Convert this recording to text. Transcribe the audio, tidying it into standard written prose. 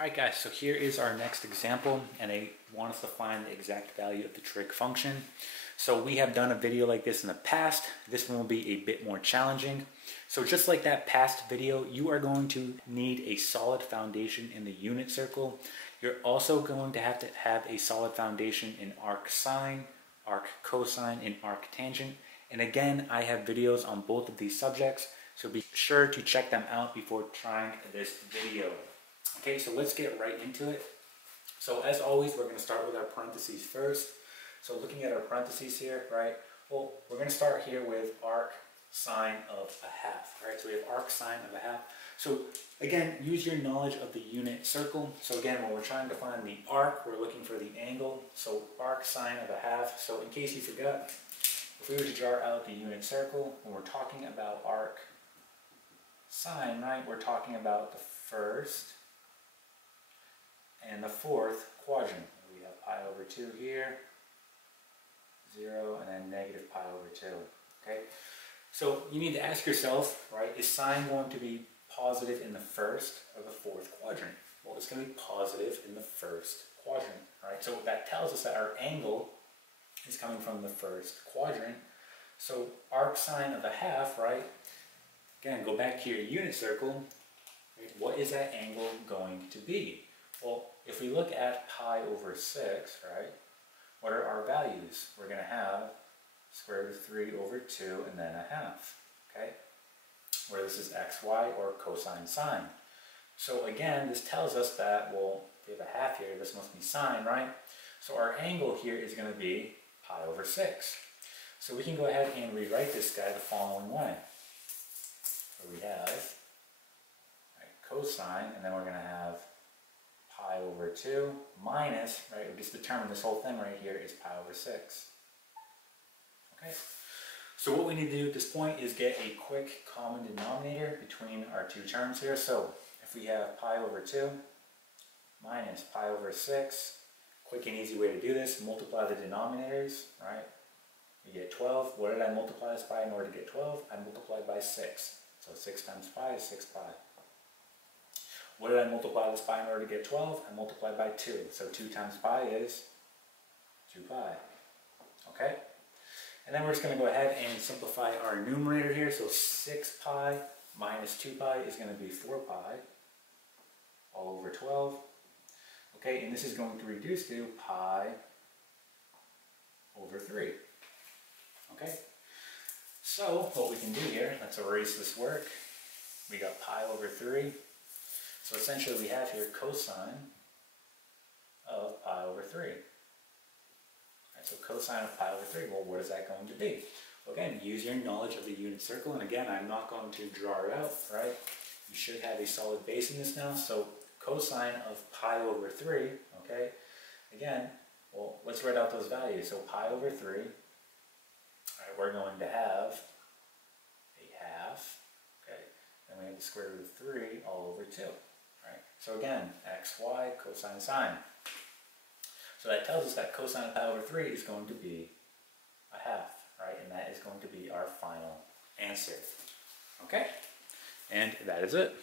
Alright guys, so here is our next example, and I want us to find the exact value of the trig function. So we have done a video like this in the past. This one will be a bit more challenging. So just like that past video, you are going to need a solid foundation in the unit circle. You're also going to have a solid foundation in arc sine, arc cosine, and arc tangent. And again, I have videos on both of these subjects, so be sure to check them out before trying this video. Okay, so let's get right into it. So as always, we're going to start with our parentheses first. So looking at our parentheses here, right? Well, we're going to start here with arc sine of a half, right? So we have arc sine of a half. So again, use your knowledge of the unit circle. So again, when we're trying to find the arc, we're looking for the angle. So arc sine of a half. So in case you forgot, if we were to draw out the unit circle, when we're talking about arc sine, right, we're talking about the first and the fourth quadrant. We have pi over 2 here, 0, and then negative pi over 2. Okay? So you need to ask yourself, right, is sine going to be positive in the first or the fourth quadrant? Well, it's going to be positive in the first quadrant, right? So that tells us that our angle is coming from the first quadrant. So arc sine of a half, right? Again, go back to your unit circle. Right? What is that angle going to be? Well, if we look at pi over 6, right, what are our values? We're going to have square root of 3 over 2 and then a half, okay? Where this is xy or cosine sine. So again, this tells us that, well, if we have a half here, this must be sine, right? So our angle here is going to be pi over 6. So we can go ahead and rewrite this guy the following way. So we have cosine, and then we're going to have pi over 2 minus, right, we just determined this whole thing right here is pi over 6. Okay, so what we need to do at this point is get a quick common denominator between our two terms here. So if we have pi over 2 minus pi over 6, quick and easy way to do this, multiply the denominators, right? You get 12. What did I multiply this by in order to get 12? I multiplied by 6. So 6 times pi is 6 pi. What did I multiply this by in order to get 12? I multiplied by 2. So 2 times pi is 2 pi. Okay? And then we're just going to go ahead and simplify our numerator here. So 6 pi minus 2 pi is going to be 4 pi all over 12. Okay, and this is going to reduce to pi over 3. Okay? So what we can do here, let's erase this work. We got pi over 3. So essentially we have here cosine of pi over 3. Right, so cosine of pi over 3, well, what is that going to be? Well, again, use your knowledge of the unit circle, and again, I'm not going to draw it out, right? You should have a solid base in this now, so cosine of pi over 3, okay? Again, well, let's write out those values. So pi over 3, all right, we're going to have a half, okay? Then we have the square root of 3 all over 2. Right. So again, xy cosine sine. So that tells us that cosine of pi over 3 is going to be a half, right? And that is going to be our final answer. Okay? And that is it.